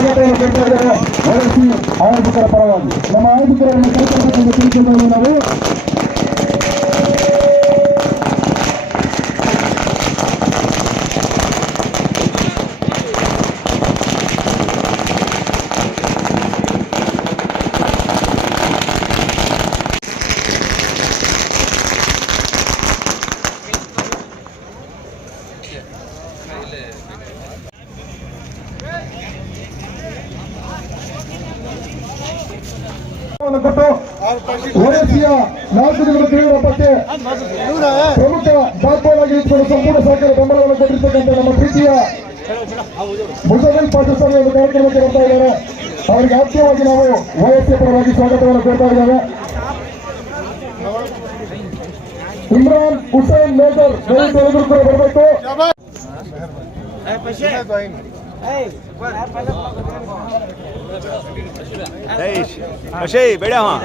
ಸ್ವಾಗತವನ್ನು ಕೊಡ್ತಾ ಇದ್ದಾರೆ ವಹಿಸಿ ಆಯೋಜಕರ ಪರವಾಗಿ. ನಮ್ಮ ಆಯೋಜಕರನ್ನು ಕೈಗೊಳ್ಳಬೇಕೆಂದು ತಿಳಿಸಿದ್ದೇವೆ ನಾವು. ಕೊಟ್ಟು ಓಎಸ್ಸಿಯ 4 ದಿನಗಳ ಕ್ರೀಡಾ ಹಬ್ಬಕ್ಕೆ ಪ್ರಮುಖ ದಾಖಲಾಗಿ ಇಟ್ಕೊಂಡು ಸಂಪೂರ್ಣ ಸಹಕಾರ ಬೆಂಬಲವನ್ನು ಕೊಟ್ಟಿರ್ತಕ್ಕಂಥ ನಮ್ಮ ಪ್ರೀತಿಯ ಮುಜಮಿಲ್ ಪಾಕಿಸ್ತಾನಿ ಒಂದು ಕಾರ್ಯಕ್ರಮಕ್ಕೆ ಬರ್ತಾ ಇದ್ದಾರೆ. ಅವರಿಗೆ ಆತ್ಮೀಯವಾಗಿ ನಾವು ಓಎಸ್ಸಿ ಪರವಾಗಿ ಸ್ವಾಗತವನ್ನು ಕೊಡ್ತಾ ಇದ್ದೇವೆ. ಇಮ್ರಾನ್ ಹುಸೇನ್ ಮೇಜರ್ ದಯವಿಟ್ಟು ಕೂಡ ಬರಬೇಕು. बढ़िया हाँ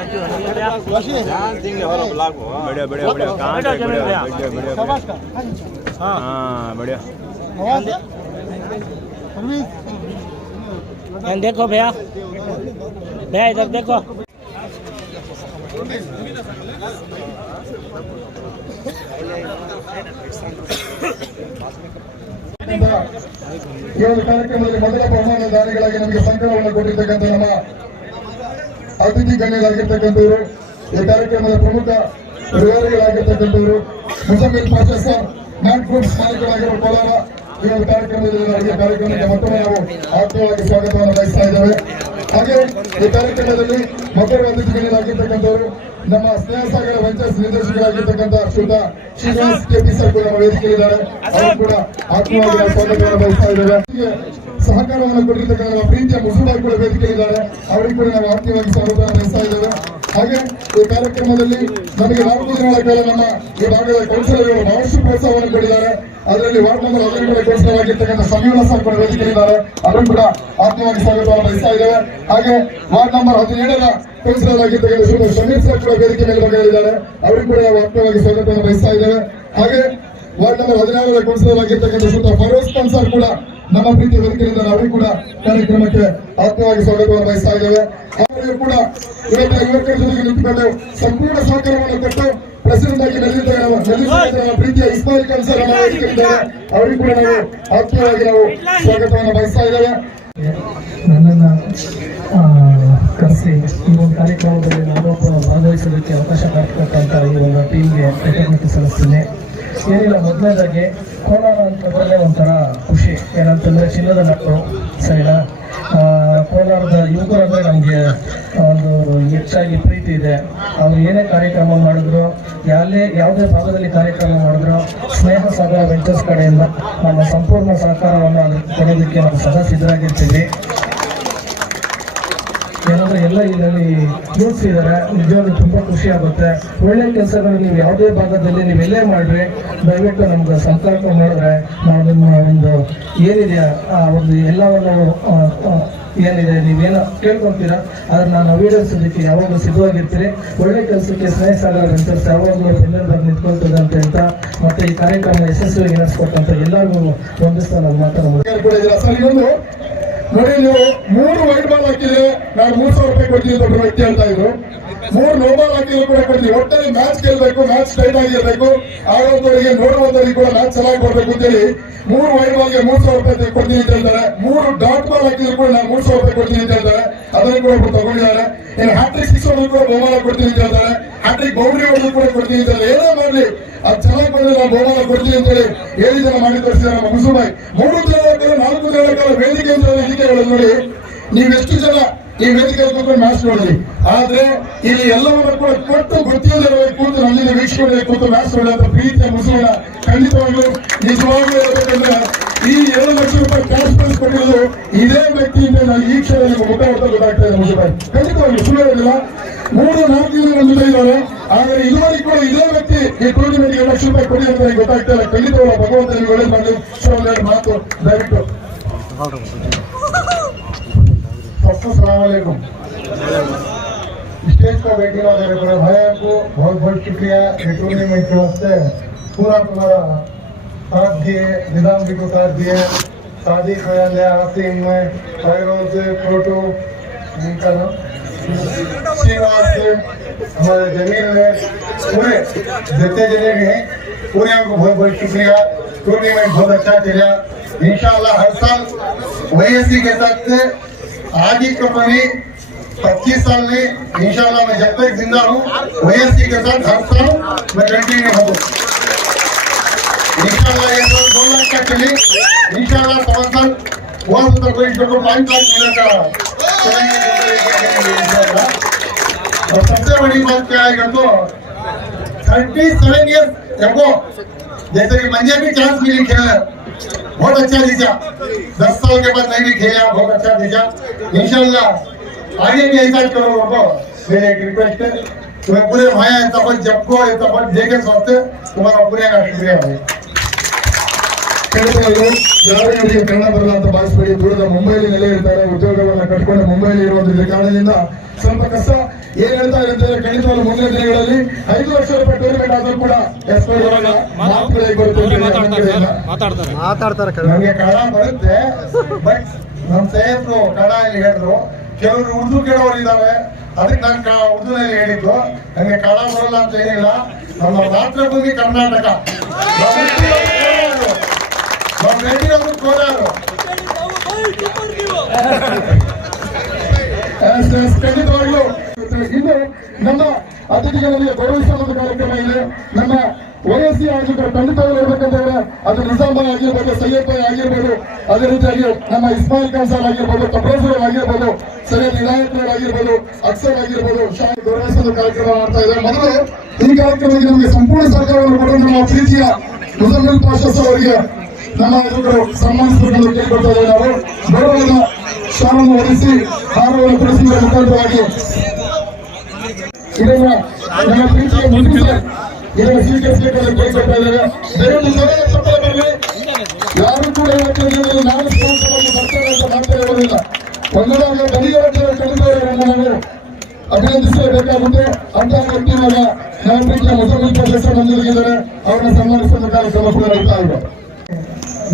बढ़िया बढ़िया बढ़िया हाँ बढ़िया देखो भैया भैया इधर देखो. ಈ ಒಂದು ಕಾರ್ಯಕ್ರಮದಲ್ಲಿ ಮೊದಲ ಬಹುಮಾನಧಾರಿಗಳಾಗಿ ನಮಗೆ ಸಂಕಲನವನ್ನು ಕೊಟ್ಟಿರ್ತಕ್ಕಂಥ ನಮ್ಮ ಅತಿಥಿ ಗಣ್ಯರಾಗಿರ್ತಕ್ಕಂಥವರು, ಈ ಕಾರ್ಯಕ್ರಮದ ಪ್ರಮುಖ ವಿವರಗಳಾಗಿರ್ತಕ್ಕಂಥವರು Mujamil Pasha sir, mat groups ಮಾಲೀಕರಾಗಿರುವ ಕೋಲಾರ. ಈ ಒಂದು ಕಾರ್ಯಕ್ರಮಕ್ಕೆ ಮತ್ತೊಮ್ಮೆ ನಾವು ಆತ್ಮೀಯವಾಗಿ ಸ್ವಾಗತವನ್ನು ಬಯಸ್ತಾ ಇದ್ದೇವೆ. ಹಾಗೆ ಈ ಕಾರ್ಯಕ್ರಮದಲ್ಲಿ ಮತ್ತೊಬ್ಬರು ಅತಿಥಿ ಗಣ್ಯರಾಗಿರ್ತಕ್ಕಂಥವರು ನಮ್ಮ ಸ್ನೇಹ ಸಾಗರ ವೆಂಚರ್ಸ್ ನಿರ್ದೇಶಕರಾಗಿರ್ತಕ್ಕಂಥ ಶ್ರೀಯುತ ಶ್ರೀನಿವಾಸ್ ಕೆಪಿ ಸರ್ ಕೂಡ ನಮ್ಮ ವೇದಿಕೆಯಲ್ಲಿದ್ದಾರೆ. ಅವರು ಕೂಡ ಆತ್ಮೀಯವಾಗಿ ನಾವು ಸ್ವಾಗತವನ್ನು ಬಯಸ್ತಾ ಇದ್ದೇವೆ. ಸಹಕಾರವನ್ನು ಕೊಟ್ಟಿರ್ತಕ್ಕಂಥ ನಮ್ಮ ಪ್ರೀತಿಯ ಮುಸುಬಾಯಿ ಕೂಡ ವೇದಿಕೆಯಲ್ಲಿದ್ದಾರೆ. ಅವರಿಗೆ ಕೂಡ ನಾವು ಆತ್ಮೀಯವಾಗಿ ಸ್ವಾಗತವನ್ನು ಬಯಸ್ತಾ ಇದ್ದೇವೆ. ಹಾಗೆ ಈ ಕಾರ್ಯಕ್ರಮದಲ್ಲಿ ನಮಗೆ 4 ದಿನಗಳ ಕಾಲ ನಮ್ಮ ಈ ಭಾಗದ ಕೌನ್ಸಿಲರ್ಗಳು ಬಹಳಷ್ಟು ಪ್ರೋತ್ಸಾಹವನ್ನು ಕೊಟ್ಟಿದ್ದಾರೆ. ಅದರಲ್ಲಿ ವಾರ್ಡ್ ನಂಬರ್ 15 ಕೌನ್ಸಿಲರ್ ಆಗಿರ್ತಕ್ಕಂಥ ಸಮೀರ ಸರ್ ಕೂಡ ವೇದಿಕೆಯಲ್ಲಿದ್ದಾರೆ. ಅವರು ಕೂಡ ಆತ್ಮೀಯವಾಗಿ ಸ್ವಾಗತವನ್ನು ಬಯಸ್ತಾ ಇದ್ದೇವೆ. ಹಾಗೆ ವಾರ್ಡ್ ನಂಬರ್ 17ರ ಕೌನ್ಸಿಲರ್ ಆಗಿರ್ತಕ್ಕಂಥ ಶ್ರೀ ಸಮೀರ್ ಸರ್ ಕೂಡ ವೇದಿಕೆ ಮೇಲೆ ಭಾಗವಹಿಸಿದ್ದಾರೆ. ಅವರಿಗೂ ಕೂಡ ನಾವು ಆತ್ಮೀಯವಾಗಿ ಸ್ವಾಗತವನ್ನು ಬಯಸ್ತಾ ಇದ್ದೇವೆ. ಹಾಗೆ ವಾರ್ಡ್ ನಂಬರ್ 16ರ ಕೌನ್ಸಿಲರ್ ಆಗಿರ್ತಕ್ಕಂಥ ಶ್ರೀ ಫರೋಜ್ ಖಾನ್ ಸರ್ ಕೂಡ ನಮ್ಮ ಪ್ರೀತಿ ವೇದಿಕೆಯಿಂದ ಅವರಿಗೂ ಕೂಡ ಕಾರ್ಯಕ್ರಮಕ್ಕೆ ಆತ್ಮೀಯವಾಗಿ ಸ್ವಾಗತವನ್ನು ಬಯಸ್ತಾ ಇದ್ದೇವೆ. ಅವರಿಗೂ ಕೂಡ ಇವತ್ತಿನ ಯುವಕರ ಜೊತೆಗೆ ನಿಂತುಕೊಂಡು ಸಂಪೂರ್ಣ ಸಹಕಾರವನ್ನು ಕೊಟ್ಟು ಪ್ರೆಸಿಡೆಂಟ್ ಆಗಿ ನಮ್ಮ ಪ್ರೀತಿಯ ಇಸ್ಮಾಯಿಲ್ ಖಾನ್ ಸರ್ ನಮ್ಮ ವೇದಿಕೆಯಿದ್ದಾರೆ. ಅವರಿಗೂ ಕೂಡ ನಾವು ಆತ್ಮೀಯವಾಗಿ ನಾವು ಸ್ವಾಗತವನ್ನು ಬಯಸ್ತಾ ಇದ್ದೇವೆ. ನನ್ನನ್ನು ಕರೆಸಿ ಈ ಒಂದು ಕಾರ್ಯಕ್ರಮದಲ್ಲಿ ನಾನೊಬ್ಬ ಭಾಗವಹಿಸೋದಕ್ಕೆ ಅವಕಾಶ ಮಾಡ್ತಕ್ಕಂಥ ಈ ಒಂದು ಟೀಮ್ಗೆ ಕೃತಜ್ಞತೆ ಸಲ್ಲಿಸ್ತೀನಿ. ಏನಿಲ್ಲ, ಮೊದಲನೇದಾಗಿ ಕೋಲಾರ ಅಂತಂದ್ರೆ ಒಂಥರ ಖುಷಿ. ಏನಂತಂದ್ರೆ ಚಿನ್ನದ ನಟ್ಟು ಸರಿನಾ. ಕೋಲಾರದ ಯುವಕರಂದ್ರೆ ನಮಗೆ ಒಂದು ಹೆಚ್ಚಾಗಿ ಪ್ರೀತಿ ಇದೆ. ಅವ್ರು ಏನೇ ಕಾರ್ಯಕ್ರಮ ಮಾಡಿದ್ರು, ಯಾವುದೇ ಭಾಗದಲ್ಲಿ ಕಾರ್ಯಕ್ರಮ ಮಾಡಿದ್ರು, ಸ್ನೇಹ ಸಾಗರ ವೆಂಚರ್ಸ್ ಕಡೆಯಿಂದ ನಮ್ಮ ಸಂಪೂರ್ಣ ಸಹಕಾರವನ್ನು ಅದಕ್ಕೆ ಕೊಡೋದಕ್ಕೆ ನಾವು ಸದಾ ಸಿದ್ಧರಾಗಿರ್ತೀವಿ. ಏನಂದ್ರೆ ಎಲ್ಲ ಇದರಲ್ಲಿ ಯೂತ್ಸ್ ಇದ್ದಾರೆ. ನಿಜವಾಗ್ಲೂ ತುಂಬಾ ಖುಷಿ ಆಗುತ್ತೆ. ಒಳ್ಳೆ ಕೆಲಸಗಳು ನೀವು ಯಾವುದೇ ಭಾಗದಲ್ಲಿ ನೀವೆಲ್ಲೇ ಮಾಡ್ರಿ, ದಯವಿಟ್ಟು ನಮ್ಗೆ ಸಂಪರ್ಕ ಮಾಡಿದ್ರೆ ನಾವು ನಿಮ್ಮ ಒಂದು ಏನಿದೆ ಆ ಒಂದು ಎಲ್ಲವನ್ನು ಏನಿದೆ ನೀವೇನೋ ಕೇಳ್ಕೊಂತೀರಾ ಅದನ್ನ ನಾನು ನವೀಕರಿಸೋದಕ್ಕೆ ಯಾವಾಗಲೂ ಸಿದ್ಧವಾಗಿರ್ತೀರಿ. ಒಳ್ಳೆ ಕೆಲಸಕ್ಕೆ ಸ್ನೇಹ ಸಾಗರ ವೆಂಚರ್ಸ್ ಯಾವಾಗಲೂ ಬೆನ್ನೆಲುಬಾಗಿ ನಿಂತ್ಕೊಳ್ತದೆ ಅಂತ ಹೇಳ್ತಾ, ಮತ್ತೆ ಈ ಕಾರ್ಯಕ್ರಮ ಯಶಸ್ವಿಯಾಗಿ ನಡೆಸ್ಕೊಟ್ಟಂತ ಎಲ್ಲರಿಗೂ ಒಂದಿಸ್ತಾ ನಾನು ಮಾತಾಡೋದು. ನೋಡಿ, ನೀವು 3 ವೈಟ್ ಬಾಲ್ ಹಾಕಿದ್ರೆ ನಾನು 3,000 ರೂಪಾಯಿ ಕೊಡ್ತೀನಿ ಅಂತ ಒಬ್ಬರು ವ್ಯಕ್ತಿ ಹೇಳ್ತಾ ಇದ್ರು. 3 ನೋ ಬಾಲ್ ಹಾಕಿದ್ರು ಕೂಡ ಕೊಡ್ತೀವಿ. ಒಟ್ಟಲ್ಲಿ ಮ್ಯಾಚ್ ಗೆಲ್ಬೇಕು, ಮ್ಯಾಚ್ ಟೈಟ್ ಆಗಿರ್ಬೇಕು, ಆಡೋದವರಿಗೆ ನೋಡುವಂತವರಿಗೆ ಕೂಡ ಮ್ಯಾಚ್ ಚೆನ್ನಾಗಿ ಕೊಡ್ಬೇಕು ಅಂತೇಳಿ 3 ವೈಟ್ ಬಾಲ್ಗೆ 3,000 ರೂಪಾಯಿ ಕೊಡ್ತೀನಿ ಅಂತ ಹೇಳ್ತಾರೆ. 3 ಡಾಟ್ ಬಾಲ್ ಹಾಕಿದ್ರು ಕೂಡ ನಾನು 3,000 ರೂಪಾಯಿ ಕೊಡ್ತೀನಿ ಅಂತ ಹೇಳ್ತಾರೆ. ಅದನ್ನು ಕೂಡ ಒಬ್ರು ತಗೊಂಡಿದ್ದಾರೆ. ಇನ್ನು ಹ್ಯಾಟ್ರಿಕ್ 6 ಹೊಡೆದ್ರು ಕೂಡ ಬಹುಮಾನ ಕೊಡ್ತೀನಿ ಅಂತ ಹೇಳ್ತಾರೆ. ಹ್ಯಾಟ್ರಿಕ್ ಬೌಂಡ್ರಿ ಹೊಡೆದ್ರು ಕೂಡ ಕೊಡ್ತೀನಿ ಅಂತ ಹೇಳ್ತಾರೆ. ಏನೇ ಮಾಡಲಿ ಅದು ಚೆನ್ನಾಗಿ ಬಂದ್ರೆ ನಾವು ಬಹುಮಾನ ಕೊಡ್ತೀನಿ ಅಂತ ಹೇಳಿ ಹೇಳಿದ್ದನ್ನು ಮಾಡಿ ತೋರಿಸಿದ್ದಾರೆ ನಮ್ಮ ಮುಸುಬಾಯಿ. 3 ದಿನಗಳ ಕಾಲ 4 ದಿನಗಳ ಕಾಲ ವೇದಿಕೆ ಅಂತ ವೇದಿಕೆಗಳು ನೋಡಿ, ನೀವೆಷ್ಟು ಜನ ಈ ವೇದಿಕೆ ಕೂತ್ಕೊಂಡು ಮ್ಯಾಚ್ ನೋಡಿದ್ರಿ. ಆದ್ರೆ ಇಲ್ಲಿ ಎಲ್ಲವನ್ನ ಕೂಡ ಕೊಟ್ಟು ಗೊತ್ತಿಲ್ಲದೆ ಕೂತು ನಲ್ಲಿಂದ ವೀಕ್ಷಣೆ ಕೂತು ಮ್ಯಾಚ್ ನೋಡುವಂತ ಪ್ರೀತಿಯ ಮುಸುಬನ ಖಂಡಿತವಾಗ್ಲೂ ನಿಜವಾಗ್ಲೂ ಹೇಳ್ಬೇಕಂದ್ರೆ ಈ 2 ಲಕ್ಷ ರೂಪಾಯಿ ಕ್ಯಾಶ್ ಪ್ರೈಸ್ ಕೊಟ್ಟಿರೋದು ಇದೇ ವ್ಯಕ್ತಿಯಿಂದ ನಾನು ಈ ಕ್ಷಣದಲ್ಲಿ ಮುಖ ಹೊತ್ತ ಗೊತ್ತಾಗ್ತಾ ಇದೆ. ಮುಸುಬಾಯಿ ಖಂಡಿತವಾಗಿ ಸುಳ್ಳು ಹೇಳಿಲ್ಲ. 3-4 ದಿನಗಳ ಮುಂದೆ ಇದ್ದಾರೆ. ಆದರೆ ಇದುವರೆಗೂ ಕೂಡ ಇದೇ ವ್ಯಕ್ತಿ ಈ ಟೂರ್ನಿಮೆಂಟ್ಗೆ 2 ಲಕ್ಷ ರೂಪಾಯಿ ಕೊಡಿ ಅಂತ ಗೊತ್ತಾಗ್ತಾ ಇಲ್ಲ. ಖಂಡಿತವಾಗಿ ಭಗವಂತ ನಿಮಗೆ ಒಳ್ಳೆ ಮಾಡಿ ಮಾತು ದಯವಿಟ್ಟು. अस्सलामुअलैकुम। स्टेज पर बैठे मेरे बड़े भाई को बहुत बहुत शुक्रिया। ये टूर्नामेंट के वास्ते पूरा साथ दिए, निजाम जी को साथ दिए, सादिक में आसिम में फैरोज फोटो इनका नाम श्रीनिवास हमारे जमीन में पूरे जितने जने भी हैं पूरे को बहुत बहुत शुक्रिया। टूर्नामेंट बहुत अच्छा चला। इंशाल्लाह हर साल ओएससी के साथ आगे कंपनी 25 साल में इंशाल्लाह मैं जब तक जिंदा हूँ ओएससी के साथ हर साल मैं कंटिन्यू हूँ। इंशाल्लाह ये साल 2 लाख का चले। इंशाल्लाह समर्थन वहाँ से कोई को 5 लाख मिलेगा। और सबसे बड़ी बात क्या है तो 37 ईयर्स देखो जैसे कि मुझे भी चांस मिली खेलना बहुत अच्छा दिखा। 10 साल के बाद मैं भी खेला बहुत अच्छा दिखा। इंशाल्लाह आगे भी ऐसा करो लोगों। मेरे एक रिक्वेस्ट है तुम्हें पूरे भाया तब जब को तब देखे सोचते तुम्हारा पूरे का शुक्रिया भाई। ಯಾರಿಗೆ ಕನ್ನಡ ಬರಲ್ಲ ಅಂತ ಭಾವಿಸಬೇಡಿ. ದೂರದ ಮುಂಬೈಲಿ ನೆಲೆ ಇರ್ತಾರೆ, ಉದ್ಯೋಗವನ್ನ ಕಟ್ಕೊಂಡು ಮುಂಬೈಲಿ ಇರುವಂತ ಕಾರಣದಿಂದ ಸ್ವಲ್ಪ ಕಷ್ಟ. ಏನ್ ಹೇಳ್ತಾ ಇರ್ತಾರೆ ಖಂಡಿತವಾಗ್ಲೂ ಮುಂದಿನ ದಿನಗಳಲ್ಲಿ 5 ಲಕ್ಷ ರೂಪಾಯಿ ಟೂರ್ನಮೆಂಟ್ ಆದ್ರೂ ಕೂಡ ಮಾತಾಡ್ತಾರೆ. ನಮಗೆ ಕನ್ನಡ ಬರುತ್ತೆ ಬಟ್ ನಮ್ ಸಾಹೇಬ್ರು ಕನ್ನಡ ಇಲ್ಲಿ ಹೇಳಿದ್ರು. ಕೆಲವರು ಉರ್ದು ಕೇಳೋರು ಇದಾವೆ ಅದಕ್ಕೆ ನಾನು ಉರ್ದುನಲ್ಲಿ ಹೇಳಿದ್ದು. ನನಗೆ ಕನ್ನಡ ಬರಲ್ಲ ಅಂತ ಏನಿಲ್ಲ. ನಮ್ಮ ಮಾತೃಭೂಮಿ ಕರ್ನಾಟಕ ಖಂಡಿತವಾಗ್ಲೂ ಇನ್ನು ನಮ್ಮ ಅತಿಥಿಗಳಿಗೆ ಗೌರವಿಸುವ ಕಾರ್ಯಕ್ರಮ ಇದೆ. ನಮ್ಮ ಓಎಸ್ಸಿ ಆಗಿದ್ರೆ ಖಂಡಿತವಾಗ್ಲೂ ಇರ್ಬೇಕಂತಂದ್ರೆ ಅದು ನಿಜಾಮ ಆಗಿರ್ಬೋದು, ಸೈಯದ್ ಭಾಯ್ ಆಗಿರ್ಬೋದು, ಅದೇ ರೀತಿಯಾಗಿ ನಮ್ಮ ಇಸ್ಮಾಯಿಲ್ ಖಾನ್ ಸಾರ್ ಆಗಿರ್ಬೋದು, ತಬ್ರೇಜ್ ಆಗಿರ್ಬೋದು, ಸೈಯದ್ ಇನಾಯತ್ ಆಗಿರ್ಬೋದು, ಅಕ್ಸರ್ ಆಗಿರ್ಬೋದು, ಗೌರವಿಸುವ ಕಾರ್ಯಕ್ರಮ ಮಾಡ್ತಾ ಇದ್ದಾರೆ. ಮೊದಲು ಈ ಕಾರ್ಯಕ್ರಮಕ್ಕೆ ನಮಗೆ ಸಂಪೂರ್ಣ ಸಹಕಾರವನ್ನು ಕೊಡಲು ನಮ್ಮ ಪ್ರೀತಿಯ ಮುಜಮ್ಮಿಲ್ ಪಾಷಾ ಅವರಿಗೆ ನಮ್ಮ ಎದುರು ಸನ್ಮಾನಿಸಬೇಕೆಂದು ಕೇಳಿಕೊಳ್ತಾ ಇದ್ದೇವೆ. ನಾವು ಗೌರವದ ಶಾಲನ್ನು ಹೊರಿಸಿ ಹಾರವನ್ನು ಕೊಡಿಸುವ ಮುಖಾಂತರವಾಗಿ ಇದನ್ನ ನಮ್ಮ ಪ್ರೀತಿಯ ಮುಂದೆ ಇದನ್ನು ಸ್ವೀಕರಿಸಬೇಕೆಂದು ಕೇಳಿಕೊಳ್ತಾ ಇದ್ದೇವೆ. ದಯವಿಟ್ಟು ಸಭೆಯ ಚಪ್ಪಲ ಬರಲಿ. ಯಾರು ಕೂಡ ಇವತ್ತಿನ ದಿನದಲ್ಲಿ ನಾನು ಸ್ಪೋನ್ಸರ್ಗಳನ್ನು ಬರ್ತಾರೆ ಅಂತ ಮಾಡ್ತಾ ಇರೋದಿಲ್ಲ. ಒಂದೊಂದಾಗಿ ಗಡಿಯಾರಕ್ಕೆ ಕಲಿತವರನ್ನು ನಾವು ಅಭಿನಂದಿಸಬೇಕಾಗುತ್ತೆ. ಅಂತ ವ್ಯಕ್ತಿಯಾಗ ನಮ್ಮ ಪ್ರೀತಿಯ ಮುಜಮ್ಮಿಲ್ ಪಾಷಾ ಬಂದಿದ್ದಾರೆ. ಅವರನ್ನು ಸನ್ಮಾನಿಸುವ ಕಾರ್ಯಕ್ರಮ ಕೂಡ ನಡೀತಾ ಇದೆ.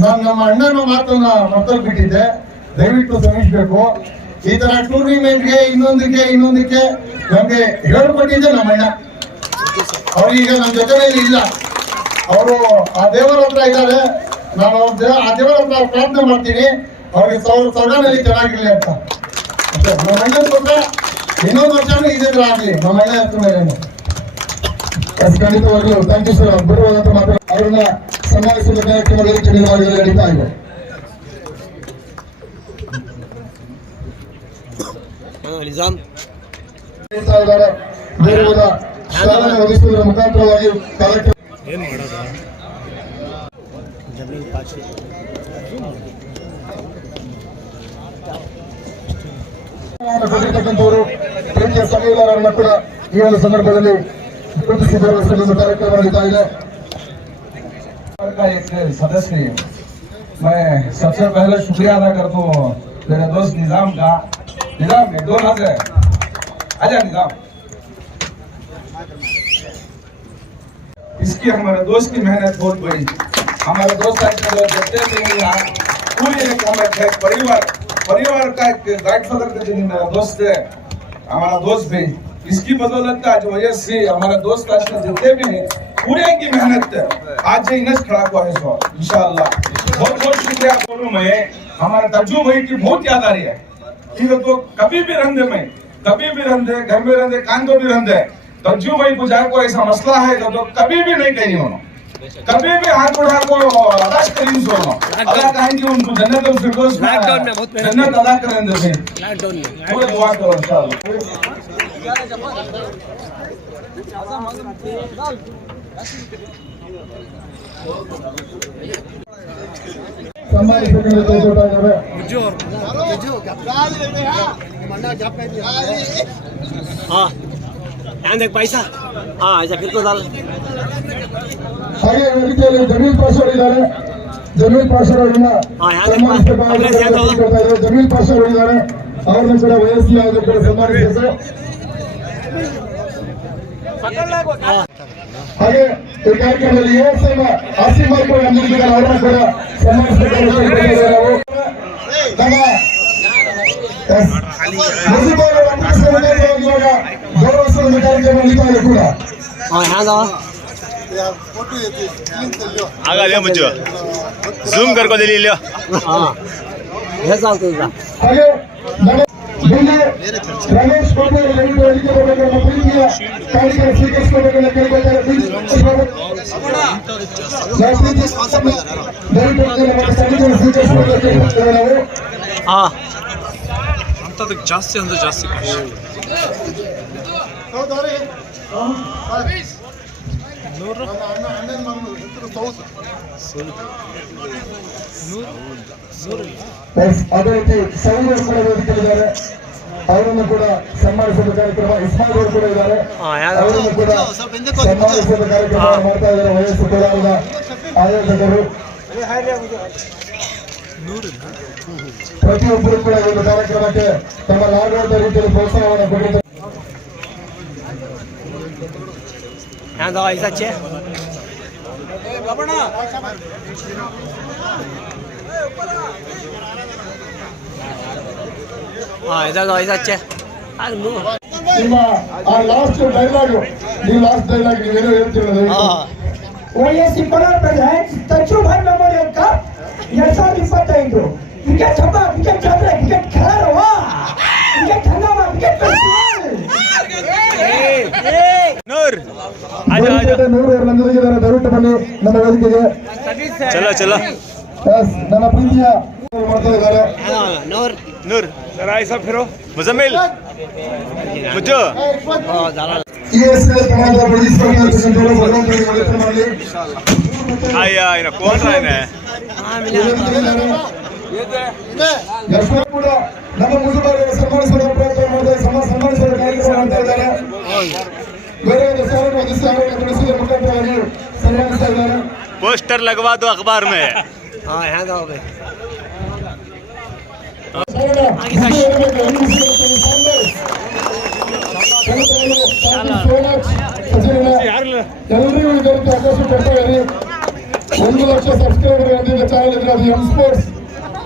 ನಾನು ನಮ್ಮ ಅಣ್ಣನ ಮಾತನ್ನ ಮರ್ತೋಗ್ಬಿಟ್ಟಿದ್ದೆ, ದಯವಿಟ್ಟು ಶ್ರಮಿಸಬೇಕು. ಈ ತರ ಟೂರ್ನಿಮೆಂಟ್ಗೆ ಇನ್ನೊಂದಕ್ಕೆ ನಮ್ಗೆ ಹೇಳ್ಕೊಟ್ಟಿದ್ದೆ ನಮ್ಮ ಅಣ್ಣ. ಅವ್ರೀಗ ನಮ್ಮ ಜೊತೆಯಲ್ಲಿ ಇಲ್ಲ, ಅವರು ಆ ದೇವರ ಹತ್ರ ಇದ್ದಾರೆ. ನಾನು ಆ ದೇವರ ಹತ್ರ ಪ್ರಾರ್ಥನೆ ಮಾಡ್ತೀನಿ ಅವ್ರಿಗೆ ಸ್ವರ್ಗದಲ್ಲಿ ಚೆನ್ನಾಗಿರ್ಲಿ ಅಂತ. ನಮ್ಮ ಅಣ್ಣನ ಕೊಟ್ಟ ಇನ್ನೊಂದು ವರ್ಷನೂ ಇದೇ ತರ ಆಗ್ಲಿ ನಮ್ಮ ಅಣ್ಣ ಹತ್ರ ಮೇಲೆ. ಖಂಡಿತವಾಗ್ಲೂ ಥ್ಯಾಂಕ್ ಯು ಸರ್. ಬರುವಂತ ಮಾತ್ರ ಅವ್ರನ್ನ ಸನ್ಮಾನಿಸುವ ಕಾರ್ಯಕ್ರಮ ವೇದಿಕೆ ನಿರ್ವಹಣೆಯಲ್ಲಿ ನಡೀತಾ ಇದೆ. ಗೌರವದ ಶಾಲನೆ ಒದಗಿಸುವುದರ ಮುಖಾಂತರವಾಗಿ ಕಾರ್ಯಕ್ರಮ ಕೊಟ್ಟಿರ್ತಕ್ಕಂಥವರು ಪ್ರೀತಿಯ ಸಹೋದರರನ್ನ ಕೂಡ ಈ ಒಂದು ಸಂದರ್ಭದಲ್ಲಿ ಗುರುತಿಸಿ ಗೌರವಿಸುವ ಕಾರ್ಯಕ್ರಮ ನಡೀತಾ ಇದೆ. का एक सदस्य मैं सबसे पहले शुक्रिया अदा करता हूँ मेरे दोस्त निजाम का। निजाम में 2 हाथ है, आजा निजाम। इसकी हमारे दोस्त की मेहनत बहुत बड़ी। हमारे दोस्त जितने भी यहाँ पूरी एक हमारे परिवार का एक गाइड फादर का जो मेरा दोस्त है, हमारा दोस्त भी इसकी बदौलत आज वजह से हमारे दोस्त का जितने भी हैं पूरे की मेहनत आज इन्हें खड़ा हुआ है। सो इंशाअल्लाह बहुत बहुत शुक्रिया बोलूं मैं। हमारे तज्जू भाई की बहुत याद आ रही है। ठीक है तो कभी भी रहते घर में रहते कांदो भी रहते तज्जू भाई को जाए को ऐसा मसला है तो कभी भी नहीं कहीं होना, कभी भी हाथ उठा को अदा करें सोना अदा कहेंगे उनको जन्नत जन्नत अदा करेंगे फिर पूरे दुआ करो इंशाअल्लाह। ಸನ್ಮಾನಿಸಬೇಕೆಂದು ಕೇಳಿಕೊಳ್ತಾ ಇದ್ದಾರೆ. पैसा हाँ ऐसा फिर तो डाल। ಹಾಗೆ ವೇದಿಕೆಯಲ್ಲಿ ಜಮೀಲ್ ಪಾಷಾ ಇದ್ದಾರೆ. ಜಮೀಲ್ ಪಾಷಾ ಅವರನ್ನ ಸನ್ಮಾನಿಸಬೇಕಾಗಿದೆ. ಜಮೀಲ್ ಪಾಷಾ ಇದ್ದಾರೆ, ಅವ್ರನ್ನ ಕೂಡ ವಯಸ್ಸಿ ಆದರೂ ಕೂಡ ಸನ್ಮಾನಿಸಬೇಕು. ಹಾಗೆ ಈ ಕಾರ್ಯಕ್ರಮದಲ್ಲಿ ASM ಆಸಿಫ್ ಕೂಡ ನಮ್ಮೊಂದಿಗಿದ್ದಾರೆ. ಅವರನ್ನು ಕೂಡ ಸನ್ಮಾನಿಸಬೇಕು. ನಮ್ಮ ಮುನ್ಸಿಪಲ್ ಗೌರವಿಸುವ ಕಾರ್ಯಕ್ರಮ ನಡೀತಾ ಇದೆ ಕೂಡ. आगा लियो मुझे जूम कर को ले लियो ಹಾಗೆ ಮುಂದೆ ರಮೇಶ್ ಬಾಬು ಅವರು ವೇದಿಕೆ ಬಗ್ಗೆ ನಮ್ಮ ಪ್ರೀತಿಯ ಕಾರ್ಯಕ್ರಮ ಸ್ವೀಕರಿಸಬೇಕೆಂದು ಕೇಳಿಕೊಳ್ತಾರೆ. ನಾವು ಅಂತದಕ್ಕೆ ಜಾಸ್ತಿ ಅಂದ್ರೆ ಜಾಸ್ತಿ ಅದೇ ರೀತಿ ಸೌಂದರ್ಯ ಕೂಡ ವೇದಿಕೆಯಿದ್ದಾರೆ. ಅವರನ್ನು ಕೂಡ ಸನ್ಮಾನಿಸುವ ಕಾರ್ಯಕ್ರಮ ಇಸ್ಮಾಯಿಲ್ ಅವರು ಕೂಡ ಇದ್ದಾರೆ. ಅವರನ್ನು ಕೂಡ ಸನ್ಮಾನಿಸುವ ಕಾರ್ಯಕ್ರಮ ಮಾಡ್ತಾ ಇದ್ದಾರೆ. ವಯಸ್ಸು ಕೋಲಾರದ ಆಯೋಜಕರು ಪ್ರತಿಯೊಬ್ಬರು ಕೂಡ ಈ ಒಂದು ಕಾರ್ಯಕ್ರಮಕ್ಕೆ ತಮ್ಮ ಲಾಭದ ರೀತಿಯಲ್ಲಿ ಪ್ರೋತ್ಸಾಹವನ್ನು ಕೊಟ್ಟಿದ್ದಾರೆ. ನಿಮ್ಮ ಆ ಲಾಸ್ಟ್ ಡೈಲಾಗ್ ನೀವೇನೋ ಹೇಳ್ತಿರೋದು YSC Kolar president Tachubhai memorial cup 2025 wicket ಹಬ್ಬ, ವಿಕೆಟ್ ಜಾತ್ರೆ, ವಿಕೆಟ್ ಕಲರವ, ವಿಕೆಟ್ ಹಂಗಾಮ, ವಿಕೆಟ್ नूर आजा आजा ನೂರು ಅವರು ನಂದಿದ್ದಾರೆ. ದಯವಿಟ್ಟು ಬನ್ನಿ ನಮ್ಮ ವೇದಿಕೆಗೆ. चलो चलो ನನ್ನ ಪ್ರೀತಿಯ ಮಾಡ್ತಾ ಇದ್ದಾರೆ. नूर जरा ऐसा फिरो मुजम्मिल मुझो ESL ಸಮಾಜದ ಪ್ರತಿಸ್ಪರ್ಧಿಗಳು ಭಗವಂತನಿಗೆ ಒಳಿತು ಮಾಡಲಿ. आया इन कौन रहा है ಎಲ್ಲರೂ ಕೂಡ ನಮ್ಮ ಮುಸುಬಾರರು ಸನ್ಮಾನಿಸುವ ಪ್ರಯತ್ನ ಮಾಡ್ತಾರೆ. ಸನ್ಮಾನಿಸುವ ಕಾರ್ಯಕ್ರಮ ಮಾಡ್ತಾ ಇದ್ದಾರೆ. ಬೇರೆ ಒಂದು ಸಾರನ್ನು ಹೊಂದಿಸಿ ಅವರನ್ನು ಬೆಳೆಸುವ ಮುಖಾಂತರವಾಗಿ ಸನ್ಮಾನಿಸ್ತಾ ಇದ್ದಾರೆ. पोस्टर लगवा दो अखबार में ಎಲ್ಲರಿಗೂ ಇದರಿಂದ ಅವಕಾಶ ಕೊಡ್ತಾ ಇರಿ. 1 ಲಕ್ಷ ಸಬ್ಸ್ಕ್ರೈಬರ್ ಹೊಂದಿದ್ದ ಚಾನಲ್ ಇದ್ರೆ ಅದು ಎಂ ಸ್ಪೋರ್ಟ್ಸ್.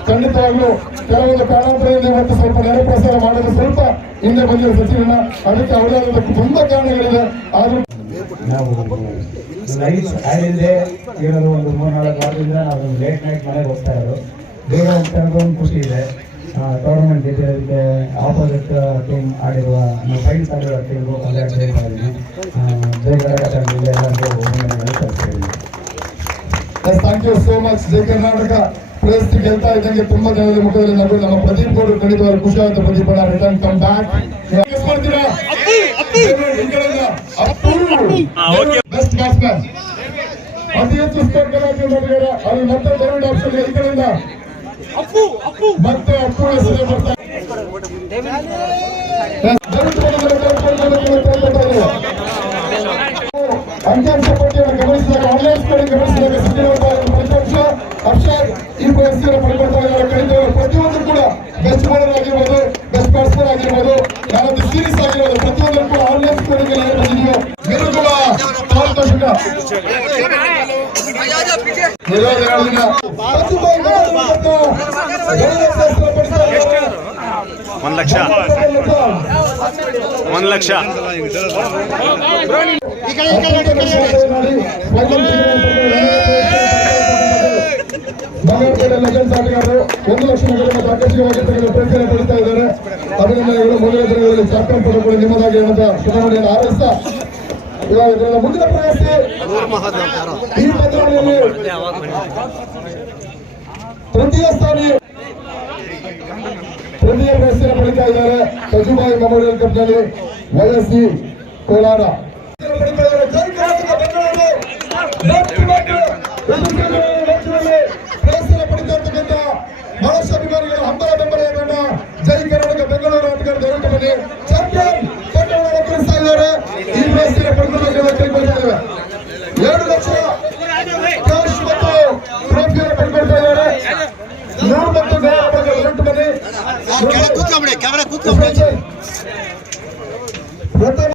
ಖಂಡಿತವಾಗ್ಲೂ ಕೆಲವೊಂದು ಕಾರಣಾಂತರದಿಂದ ಇವತ್ತು ಸ್ವಲ್ಪ ನೇರ ಪ್ರಸಾರ ಮಾಡೋದು ಸ್ವಲ್ಪ ಹಿಂದೆ ಬಂದಿರೋ ಸಚಿವನ, ಅದಕ್ಕೆ ಅವರಾದಕ್ಕೆ ತುಂಬಾ ಕಾರಣಗಳಿದೆ. ಆದ್ರೂ ನಾವು ಲೈಫ್ ಆಡಿಲ್ಲದೆ ಇರೋದು ಒಂದು 3-4 ವಾರದಿಂದ ನಾವು ಲೇಟ್ ನೈಟ್ ಮನೆಗೆ ಹೋಗ್ತಾ ಇರೋದು. ಬೇಗ ಹೋಗ್ತಾ ಇರೋದು ಒಂದು ಖುಷಿ ಇದೆ. ಟೂರ್ನಮೆಂಟ್ ಗೆದ್ದಿರೋದಕ್ಕೆ ಆಪೋಸಿಟ್ ಟೀಮ್ ಆಡಿರುವ ನಾವು ಫೈನಲ್ಸ್ ಆಡಿರೋ ಟೀಮ್ಗೂ ಕಂಗ್ರಾಟ್ಸ್ ಹೇಳ್ತಾ ಇದ್ದೀನಿ. ಬೇಗ ಎಲ್ಲರಿಗೂ ಕಳಿಸ್ತಾ ಇದ್ದೀನಿ. Thank you so much. ಜೈ ಕರ್ನಾಟಕ ಪ್ರಶಸ್ತಿ ಗೆಲ್ತಾ ಇದ್ದಂಗೆ ತುಂಬಾ ಜನರ ಮುಖದಲ್ಲಿ ನಗು. ನಮ್ಮ ಪ್ರದೀಪ್ ಅವರು ಖಂಡಿತವಾಗ್ಲೂ ಖುಷಿ ಆಗುತ್ತೆ. Pradeep return come back. Best batsman, ಅತಿ ಹೆಚ್ಚು ಸ್ಕೋರ್ ಗೆಲ್ಲಕ್ಕೆ ಮಾಡಿದ್ದಾರೆ. ಅಲ್ಲಿ ಮತ್ತೆ ಡೇವಿಡ್ ಆಪ್ಷನ್ ಈ ಕಡೆಯಿಂದ ಮತ್ತೆ ಅಪ್ಪು ಹೆಸರೇ ಬರ್ತಾರೆ. ಅಂಕಿಅಂಶ ಪಟ್ಟಿಯನ್ನು ಗಮನಿಸಿದಾಗ ಆನ್ಲೈನ್ ಸ್ಕೋರಿಂಗ್ ಗಮನಿಸಿದಾಗ ಫಲಿತಾಂಶ ಹರ್ಷದ್ ಈ ಪ್ರಶಸ್ತಿಯನ್ನು ಪಡ್ಕೊಳ್ತಾ ಇದ್ದಾರೆ. ಕಳೆದ ಪ್ರತಿಯೊಂದು ಕೂಡ ಬೆಸ್ಟ್ ಬೌಲರ್ ಆಗಿರ್ಬೋದು, ಬೆಸ್ಟ್ ಬ್ಯಾಟ್ಸ್ಮನ್ ಆಗಿರ್ಬೋದು, ನಾನೊಂದು ಸೀರೀಸ್ ಆಗಿರ್ಬೋದು, ಪ್ರತಿಯೊಂದು ಕೂಡ ಆನ್ಲೈನ್ ಸ್ಕೋರಿಂಗ್ ಏನು ಬಂದಿದೆಯೋ ಮೆರುಗುವ ಪಾರಿತೋಷಕ ಒಂದು ಲಕ್ಷ ಬಂಗಾರಪೇಟೆ ಲೆಜೆಂಡ್ಸ್ ಆಟಗಾರರು 1 ಲಕ್ಷ ನಗರ ಮತ್ತು ಆಕರ್ಷಕವಾಗಿ ಪ್ರಶಸ್ತಿಯನ್ನು ಪಡಿತಾ ಇದ್ದಾರೆ. ಅಭಿನಂದನೆಗಳು. ಮುಂದಿನ ದಿನಗಳಲ್ಲಿ ಚಾಂಪಿಯನ್ ಪದಗಳು ನಿಮ್ಮದಾಗಿ ಎನ್ನುವ ಚುನಾವಣೆಯನ್ನು ಆರೈಸ್ತಾ ಇವಾಗ ಇದರ ಮುಂದಿನ ಪ್ರಶಸ್ತಿ ಈ ಪಂದ್ಯಾವಳಿಯಲ್ಲಿ ತೃತೀಯ ಪ್ರಶಸ್ತಿಯನ್ನು ಪಡಿತಾ ಇದ್ದಾರೆ. ಸಜುಭಾಯಿ ಮೆಮೋರಿಯಲ್ ಕಪ್ನಲ್ಲಿ ವೈಎಸ್ಸಿ ಕೋಲಾರ.